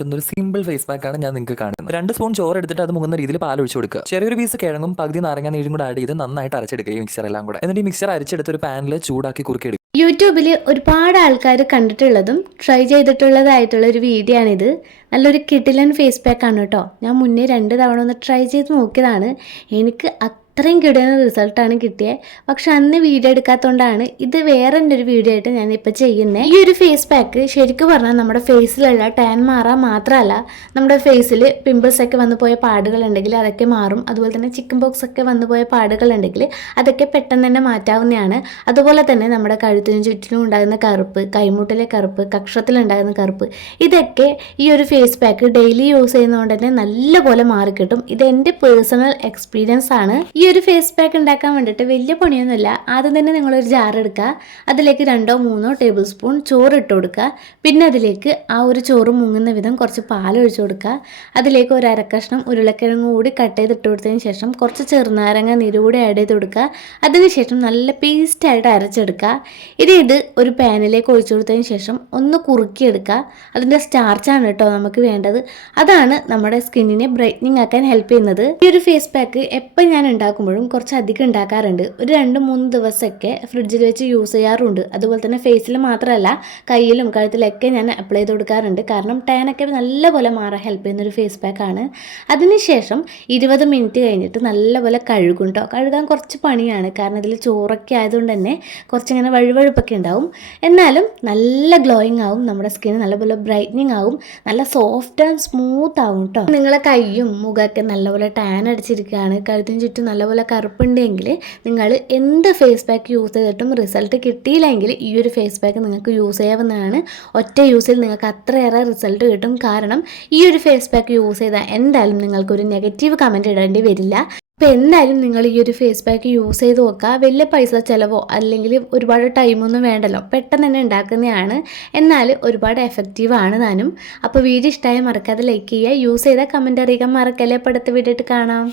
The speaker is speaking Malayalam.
പറ്റുന്ന ഒരു സിമ്പിൾ ഫേസ് പാക്ക് ആണ് ഞാൻ നിങ്ങൾക്ക് കാണുന്നത് രണ്ട് സ്പൂൺ ചോറ് എടുത്തിട്ട് അത് മുങ്ങുന്ന രീതിയിൽ പാൽ ഒഴിച്ചു കൊടുക്കുക. ചെറിയൊരു പീസ് കിഴങ്ങും പകുതി നാരങ്ങ നീരും കൂടെ ആഡ് ചെയ്ത് നന്നായിട്ട് അരച്ചെടുക്കുക ഈ മിക്സർ എല്ലാം കൂടെ. എന്നിട്ട് ഈ മിക്സർ അരച്ചെടുത്ത് ഒരു പാനിൽ ചൂടാക്കി കുറുക്കി യൂട്യൂബിൽ ഒരുപാട് ആൾക്കാർ കണ്ടിട്ടുള്ളതും ട്രൈ ചെയ്തിട്ടുള്ളതായിട്ടുള്ള ഒരു വീഡിയോ ആണിത്. നല്ലൊരു കിഡിലൻ ഫേസ് പാക്ക് ആണ് കേട്ടോ. ഞാൻ മുന്നേ രണ്ട് തവണ ഒന്ന് ട്രൈ ചെയ്ത് നോക്കിയതാണ്. എനിക്ക് അത്രയും കിടന്ന റിസൾട്ടാണ് കിട്ടിയത് പക്ഷെ അന്ന് വീഡിയോ എടുക്കാത്തതുകൊണ്ടാണ് ഇത് വേറെ എന്റെ ഒരു വീഡിയോ ആയിട്ട് ഞാൻ ഇപ്പോൾ ചെയ്യുന്നത് ഈ ഒരു ഫേസ് പാക്ക് ശരിക്കും പറഞ്ഞാൽ നമ്മുടെ ഫേസിലുള്ള ടാൻ മാറാൻ മാത്രമല്ല നമ്മുടെ ഫേസിൽ പിമ്പിൾസ് ഒക്കെ വന്നു പോയ പാടുകളുണ്ടെങ്കിൽ അതൊക്കെ മാറും. അതുപോലെ തന്നെ ചിക്കൻ ബോക്സ് ഒക്കെ വന്നു പോയ പാടുകളുണ്ടെങ്കിൽ അതൊക്കെ പെട്ടെന്ന് തന്നെ മാറ്റാവുന്നതാണ്. അതുപോലെ തന്നെ നമ്മുടെ കഴുത്തിനും ചുറ്റിനും ഉണ്ടാകുന്ന കറുപ്പ് കൈമുട്ടിലെ കറുപ്പ് കക്ഷത്തിലുണ്ടാകുന്ന കറുപ്പ് ഇതൊക്കെ ഈ ഒരു ഫേസ് പാക്ക് ഡെയിലി യൂസ് ചെയ്യുന്നതുകൊണ്ട് തന്നെ നല്ലപോലെ മാറിക്കിട്ടും. ഇത് എന്റെ പേഴ്സണൽ എക്സ്പീരിയൻസ് ആണ്. ഈ ഒരു ഫേസ് പാക്ക് ഉണ്ടാക്കാൻ വേണ്ടിയിട്ട് വലിയ പണിയൊന്നുമില്ല. ആദ്യം തന്നെ നിങ്ങളൊരു ജാർ എടുക്കുക. അതിലേക്ക് രണ്ടോ മൂന്നോ ടേബിൾ സ്പൂൺ ചോറ് ഇട്ട് കൊടുക്കുക. പിന്നെ അതിലേക്ക് ആ ഒരു ചോറ് മുങ്ങുന്ന വിധം കുറച്ച് പാൽ ഒഴിച്ചു കൊടുക്കുക. അതിലേക്ക് ഒരു അരക്കഷ്ണം ഉരുളക്കിഴങ്ങ് കൂടി കട്ട് ചെയ്തിട്ട് കൊടുത്തതിന് ശേഷം കുറച്ച് ചെറുനാരങ്ങ നീര് കൂടി ആഡ് ചെയ്ത് കൊടുക്കുക. അതിനുശേഷം നല്ല പേസ്റ്റായിട്ട് അരച്ചെടുക്കുക. ഇനി ഇത് ഒരു പാനിലേക്ക് ഒഴിച്ചു കൊടുത്തതിന് ശേഷം ഒന്ന് കുറുക്കിയെടുക്കുക. അതിന്റെ സ്റ്റാർച്ചാണ് കേട്ടോ നമുക്ക് വേണ്ടത്. അതാണ് നമ്മുടെ സ്കിന്നിനെ ബ്രൈറ്റനിങ് ആക്കാൻ ഹെൽപ്പ് ചെയ്യുന്നത്. ഈ ഒരു ഫേസ് പാക്ക് എപ്പോൾ ഞാൻ ഉണ്ടാക്കുമ്പോഴും കുറച്ച് അധികം ഉണ്ടാക്കാറുണ്ട്. ഒരു രണ്ട് മൂന്ന് ദിവസമൊക്കെ ഫ്രിഡ്ജിൽ വെച്ച് യൂസ് ചെയ്യാറുണ്ട്. അതുപോലെ തന്നെ ഫേസിൽ മാത്രമല്ല കയ്യിലും കഴുത്തിലൊക്കെ ഞാൻ അപ്ലൈ ചെയ്ത് കൊടുക്കാറുണ്ട്. കാരണം ടാനൊക്കെ നല്ലപോലെ മാറാൻ ഹെൽപ്പ് ചെയ്യുന്ന ഒരു ഫേസ് പാക്കാണ് അതിനുശേഷം ഇരുപത് മിനിറ്റ് കഴിഞ്ഞിട്ട് നല്ലപോലെ കഴുകും കേട്ടോ കഴുകാൻ കുറച്ച് പണിയാണ്. കാരണം ഇതിൽ ചോറൊക്കെ ആയതുകൊണ്ട് തന്നെ കുറച്ചിങ്ങനെ വഴുവഴുപ്പൊക്കെ ഉണ്ടാവും. എന്നാലും നല്ല ഗ്ലോയിങ് ആവും. നമ്മുടെ സ്കിൻ നല്ലപോലെ ബ്രൈറ്റനിങ് ആവും. നല്ല സോഫ്റ്റ് ആൻഡ് സ്മൂത്ത് ആവും കേട്ടോ നിങ്ങളെ കൈയും മുഖമൊക്കെ നല്ലപോലെ ടാൻ അടിച്ചിരിക്കുകയാണ്. കഴുത്തിന് ചുറ്റും നല്ലപോലെ കറുപ്പുണ്ടെങ്കിൽ നിങ്ങൾ എന്ത് ഫേസ് പാക്ക് യൂസ് ചെയ്തിട്ടും റിസൾട്ട് കിട്ടിയില്ലെങ്കിൽ ഈ ഒരു ഫേസ് പാക്ക് നിങ്ങൾക്ക് യൂസ് ചെയ്യാവുന്നതാണ്. ഒറ്റ യൂസിൽ നിങ്ങൾക്ക് അത്രയേറെ റിസൾട്ട് കിട്ടും. കാരണം ഈ ഒരു ഫേസ് പാക്ക് യൂസ് ചെയ്താൽ എന്തായാലും നിങ്ങൾക്കൊരു നെഗറ്റീവ് കമന്റ് ഇടേണ്ടി വരില്ല. അപ്പോൾ എന്തായാലും നിങ്ങൾ ഈ ഒരു ഫേസ് പാക്ക് യൂസ് ചെയ്ത് നോക്കുക. വലിയ പൈസ ചിലവോ അല്ലെങ്കിൽ ഒരുപാട് ടൈമൊന്നും വേണ്ടല്ലോ. പെട്ടെന്ന് തന്നെ ഉണ്ടാക്കുന്നതാണ്. എന്നാൽ ഒരുപാട് എഫക്റ്റീവ് ആണ് താനും. അപ്പോൾ വീഡിയോ ഇഷ്ടമായി മറക്കാതെ ലൈക്ക് ചെയ്യുക. യൂസ് ചെയ്താൽ കമന്റ് അറിയിക്കാൻ മറക്കല്ലേ. അപ്പോൾ അടുത്ത വീഡിയോ കാണാം.